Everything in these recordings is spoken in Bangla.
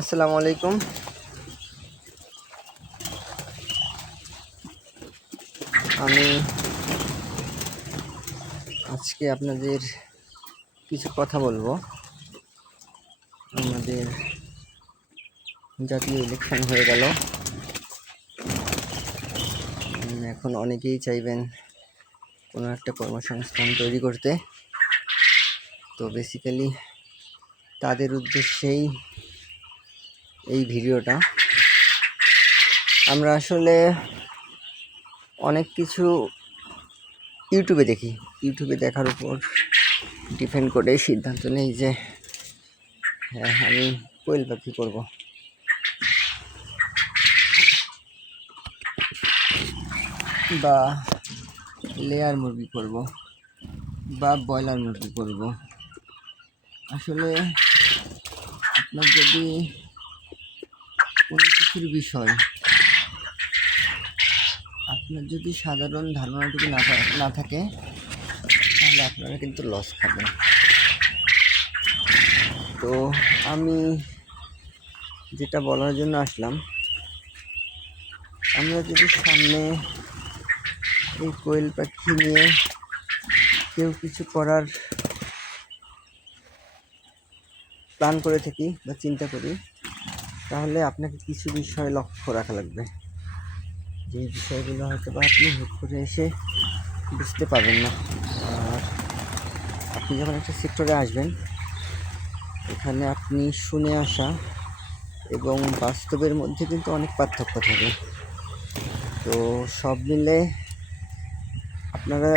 আসসালামু আলাইকুম। আমি আজকে আপনাদের কিছু কথা বলবো। আমাদের জাতীয় ইলেকশন হয়ে গেল। এখন অনেকেই চাইবেন কোনো একটা কর্মসংস্থান তৈরি করতে। তো বেসিক্যালি তাদের উদ্দেশ্যেই এই ভিডিওটা। আমরা আসলে অনেক কিছু ইউটিউবে দেখি, ইউটিউবে দেখার উপর ডিপেন্ড করে সিদ্ধান্ত নেই যে হ্যাঁ আমি কোয়েল পাখি করবো বা লেয়ার মুরগি করব বা ব্রয়লার মুরগি করব। আসলে আপনার যদি কোনো কিছুর বিষয় আপনার যদি সাধারণ ধারণাটুকু না থাকে তাহলে আপনারা কিন্তু লস খাবেন। তো আমি যেটা বলার জন্য আসলাম, আমরা যদি সামনে এই কোয়েল পাখি নিয়ে কেউ কিছু করার প্ল্যান করে থাকি বা চিন্তা করি, তাহলে আপনাকে কিছু বিষয় লক্ষ্য রাখা লাগবে। যে বিষয়গুলো হয়তো বা আপনি হুট করে এসে বুঝতে পারবেন না। আর আপনি যখন একটা সেক্টরে আসবেন, এখানে আপনি শুনে আসা এবং বাস্তবের মধ্যে কিন্তু অনেক পার্থক্য থাকে। তো সব মিলে আপনারা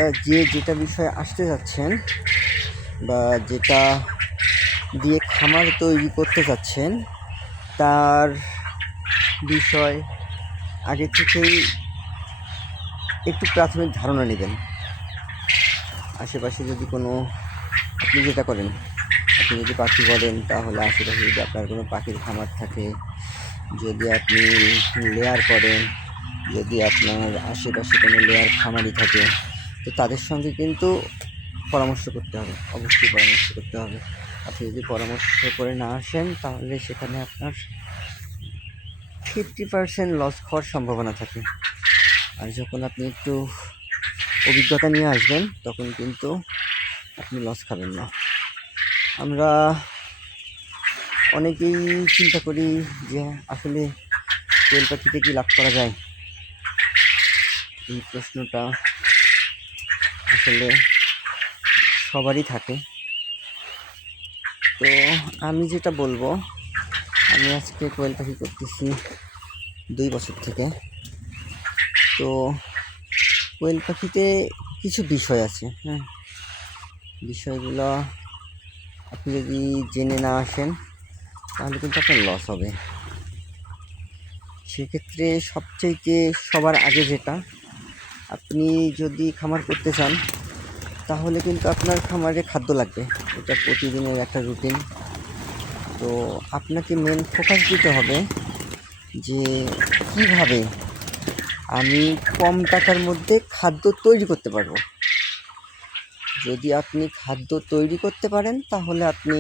যেটা বিষয়ে আসতে যাচ্ছেন বা যেটা দিয়ে খামার তৈরি করতে যাচ্ছেন, তার বিষয় আগে থেকেই একটু প্রাথমিক ধারণা নেবেন। আশেপাশে যদি কোনো, আপনি যেটা করেন, আপনি যদি পাখি করেন তাহলে আশেপাশে যদি আপনার কোনো পাখির খামার থাকে, যদি আপনি লেয়ার করেন, যদি আপনার আশেপাশে কোনো লেয়ার খামারি থাকে, তো তাদের সঙ্গে কিন্তু পরামর্শ করতে হবে, অবশ্যই পরামর্শ করতে হবে। আপনি যদি পরামর্শ করে না আসেন তাহলে সেখানে আপনার 50% লস খাওয়ার সম্ভাবনা থাকে। আর যখন আপনি একটু অভিজ্ঞতা নিয়ে আসবেন তখন কিন্তু আপনি লস খাবেন না। আমরা অনেকেই চিন্তা করি যে আসলে কোয়েল পাখিতে কি লাভ করা যায়। এই প্রশ্নটা আসলে সবারই থাকে। তো আমি যেটা বলবো, আমি আজকে কোয়েল পাখি করতেছি 2 বছর থেকে। তো কোয়েল পাখিতে কিছু বিষয় আছে, হ্যাঁ, বিষয়গুলো আপনি যদি জেনে না আসেন তাহলে কিন্তু আপনার লস হবে। সেক্ষেত্রে সবচাইতে সবার আগে যেটা, আপনি যদি খামার করতে চান তাহলে কিন্তু আপনার খামারে খাদ্য লাগবে। এটা প্রতিদিনের একটা রুটিন। তো আপনাকে মেন ফোকাস দিতে হবে যে কিভাবে আমি কম টাকার মধ্যে খাদ্য তৈরি করতে পারবো। যদি আপনি খাদ্য তৈরি করতে পারেন তাহলে আপনি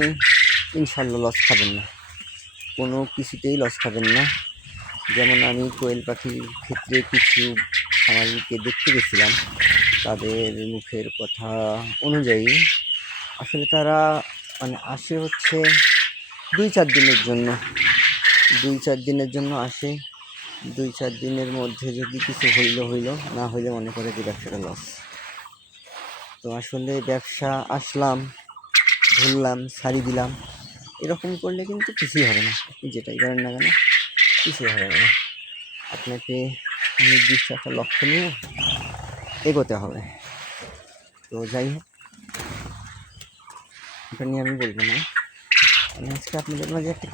ইনশাল্লাহ লস খাবেন না, কোনো কিছুতেই লস খাবেন না। যেমন আমি কোয়েল পাখির ক্ষেত্রে কিছু খামারিকে দেখতে গেছিলাম, তাদের মুখের কথা অনুযায়ী আসলে তারা আসে হচ্ছে 2-4 দিনের জন্য, 2-4 দিনের জন্য আসে। 2-4 দিনের মধ্যে যদি কিছু হইল, না হইলে মনে করে যে ব্যবসাটা লস। তো আসলে ব্যবসা আসলাম, ধরলাম, ছাড়ি দিলাম, এরকম করলে কিন্তু কিছুই হবে না। আপনি যেটাই করেন না কেন কিছুই হবে না। আপনাকে নির্দিষ্ট একটা লক্ষ্য নিয়ে এগোতে হবে। তো যাই হোক, এটা নিয়ে আমি বলবো না। আমি আজকে আপনাদের মাঝে একটা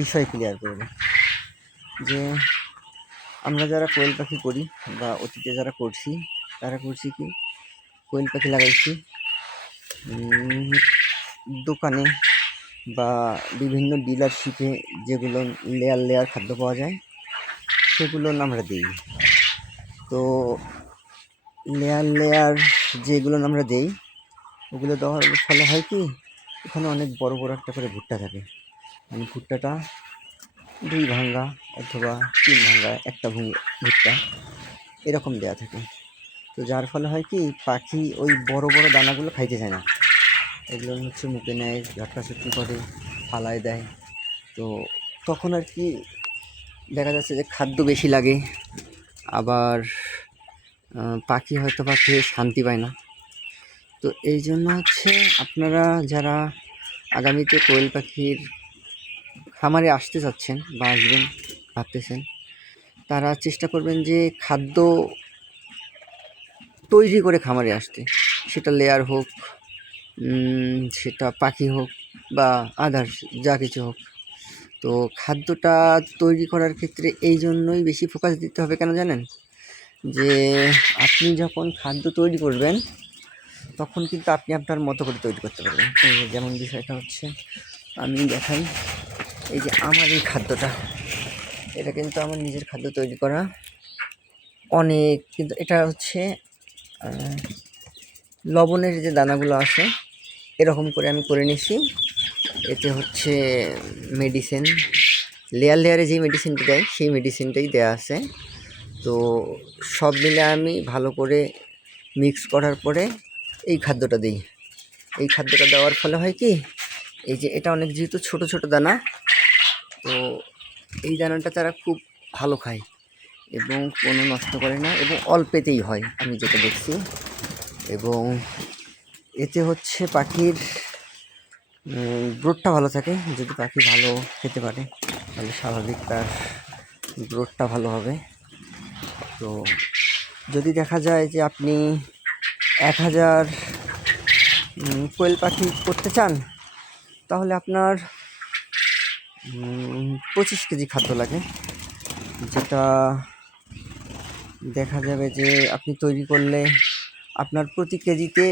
বিষয় ক্লিয়ার করব যে আমরা যারা কোয়েল পাখি করি বা অতীতে যারা করছি, তারা করছি কি, কোয়েল পাখি লাগাইছি দোকানে বা বিভিন্ন ডিলারশিপে যেগুলো লেয়ার খাদ্য পাওয়া যায় সেগুলো আমরা দিই। তো লেয়ার যেগুলো আমরা দিই, ওগুলো দেওয়ার ফলে হয় কি, ওখানে অনেক বড় বড় একটা করে ভুট্টা থাকে। ভুট্টাটা 2 ভাঙ্গা অথবা 3 ভাঙ্গা একটা ভুট্টা এরকম দেওয়া থাকে। তো যার ফলে হয় কি, পাখি ওই বড় বড় দানাগুলো খাইতে চায় না, এগুলো হচ্ছে মুখে নেয়, ঝটকাঝটকি করে ফালায় দেয়। তো তখন আর কি দেখা যাচ্ছে যে খাদ্য বেশি লাগে, আবার পাখি হয়তো বা খেয়ে শান্তি পায় না। তো এই জন্য হচ্ছে আপনারা যারা আগামীতে কোয়েল পাখির খামারে আসতে চাচ্ছেন বা আসবেন ভাবতেছেন, তারা চেষ্টা করবেন যে খাদ্য তৈরি করে খামারে আসতে, সেটা লেয়ার হোক, সেটা পাখি হোক বা আদার্স যা কিছু হোক। তো খাদ্যটা তৈরি করার ক্ষেত্রে এই জন্যই বেশি ফোকাস দিতে হবে, কেন জানেন? যে আপনি যখন খাদ্য তৈরি করবেন তখন কিন্তু আপনি আপনার মতো করে তৈরি করতে পারবেন। এই যে যেমন বিষয়টা হচ্ছে, আমি দেখাই, এই যে আমার এই খাদ্যটা, এটা কিন্তু আমার নিজের খাদ্য তৈরি করা অনেক, কিন্তু এটা হচ্ছে লবণের যে দানাগুলো আছে এরকম করে আমি করে নিছি। এতে হচ্ছে মেডিসিন, লেয়ার লেয়ারে যেই মেডিসিনটা দেয় সেই মেডিসিনটাই দেওয়া আছে। তো সব মিলে আমি ভালো করে মিক্স করার পরে এই খাদ্যটা দিই। এই খাদ্যটা দেওয়ার ফলে হয় কি, এই যে এটা অনেক যেহেতু ছোট ছোট দানা, তো এই দানাটা তারা খুব ভালো খায় এবং কোনো নষ্ট করে না এবং অল্পেতেই হয় আমি যেটা দেখছি। এবং এতে হচ্ছে পাখির গ্রোথটা ভালো থাকে। যদি পাখি ভালো খেতে পারে তাহলে স্বাভাবিক তার গ্রোথটা ভালো হবে। তো যদি দেখা যায় যে আপনি 1000 কোয়েল পাখি করতে চান, তাহলে আপনার 25 কেজি খাদ্য লাগে, যেটা দেখা যাবে যে আপনি তৈরি করলে আপনার প্রতি কেজিতে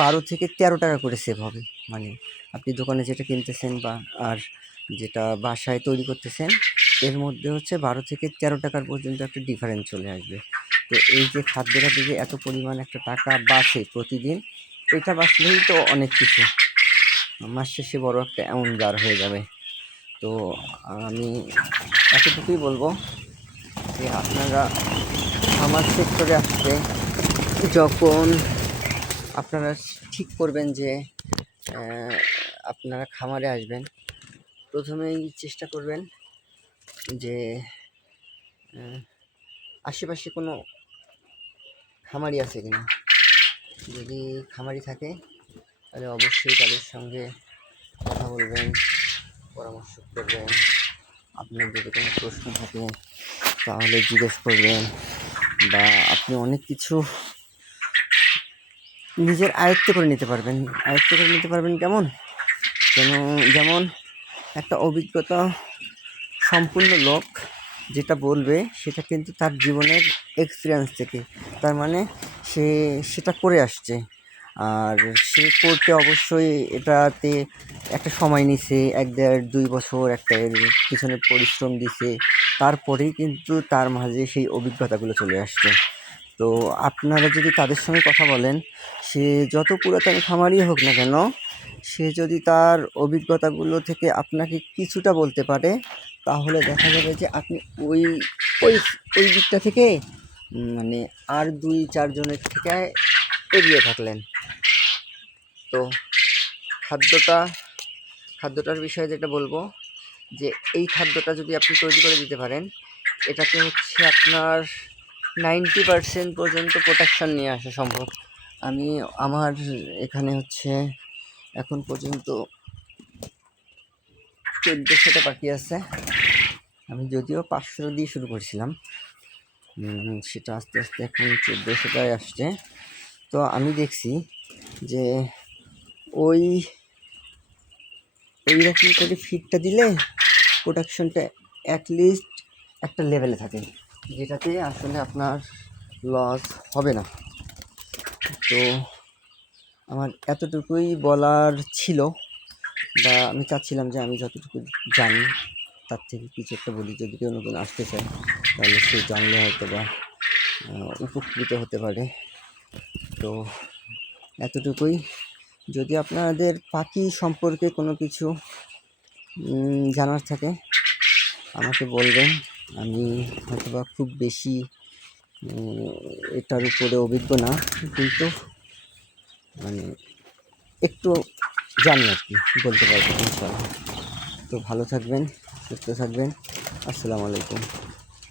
12 থেকে 13 টাকা করে সেভ হবে। মানে আপনি দোকানে যেটা কিনতেছেন বা আর যেটা বাসায় তৈরি করতেছেন, এর মধ্যে হচ্ছে 12 থেকে 13 টাকার পর্যন্ত একটা ডিফারেন্স চলে আসবে। তো এই যে খাদ্যটা থেকে এত পরিমাণ একটা টাকা বাঁচে প্রতিদিন, এটা বাঁচলেই তো অনেক কিছু, মাস শেষে বড় একটা অ্যামাউন্ট বার হয়ে যাবে। তো আমি এতটুকুই বলবো যে আপনারা খামার সেক্টরে আসতে যখন আপনারা ঠিক করবেন যে আপনারা খামারে আসবেন, প্রথমেই চেষ্টা করবেন যে আশেপাশে কোনো খামারি আছে কিনা। যদি খামারি থাকে তাহলে অবশ্যই তাদের সঙ্গে কথা বলবেন, পরামর্শ করবেন। আপনার যদি কোনো প্রশ্ন থাকে তাহলে জিজ্ঞেস করবেন, বা আপনি অনেক কিছু নিজের আয়ত্ত করে নিতে পারবেন। আয়ত্ত করে নিতে পারবেন কেমন? যেমন একটা অভিজ্ঞতা সম্পূর্ণ লোক যেটা বলবে সেটা কিন্তু তার জীবনের এক্সপিরিয়েন্স থেকে, তার মানে সে সেটা করে আসছে, আর সে করতে অবশ্যই এটাতে একটা সময় নিছে, 1-1.5-2 বছর একটা এর পিছনে পরিশ্রম দিছে, তারপরেই কিন্তু তার মাঝে সেই অভিজ্ঞতাগুলো চলে আসছে। তো আপনারা যদি তাদের সঙ্গে কথা বলেন, সে যত পুরাতন খামারই হোক না কেন, সে যদি তার অভিজ্ঞতাগুলো থেকে আপনাকে কিছুটা বলতে পারে, তাহলে দেখা যাবে যে আপনি ওই ওই ওই দিকটা থেকে মানে আর 2-4 জনের থেকে এগিয়ে থাকলেন। তো খাদ্যটার বিষয়ে যেটা বলবো, যে এই খাদ্যটা যদি আপনি তৈরি করে দিতে পারেন, এটাতে হচ্ছে আপনার 90% পর্যন্ত প্রোটেকশান নিয়ে আসা সম্ভব। আমার এখানে হচ্ছে এখন পর্যন্ত 1400টা পাখি আছে। আমি যদিও 500 দিয়ে শুরু করেছিলাম, সেটা আস্তে আস্তে এখন 1400টায় আসছে। তো আমি দেখছি যে ওই রকম করে ফিডটা দিলে প্রোডাকশনটা অ্যাটলিস্ট একটা লেভেলে থাকে, যেটাতে আসলে আপনার লস হবে না। তো আমার এতটুকুই বলার ছিল, বা আমি চাচ্ছিলাম যে আমি যতটুকু জানি তার থেকে কিছু একটা বলি। যদি কেউ নতুন আসতে চায় তাহলে সে জানলে হয়তো বা উপকৃত হতে পারে। তো এতটুকুই। যদি আপনাদের পাখি সম্পর্কে কোনো কিছু জানার থাকে আমাকে বলবেন। আমি হয়তোবা খুব বেশি এটার উপরে অভিজ্ঞ না, কিন্তু মানে একটু জানি আর কি, বলতে পারবো ইনশাআল্লাহ। তো ভালো থাকবেন, সুস্থ থাকবেন। আসসালামু আলাইকুম।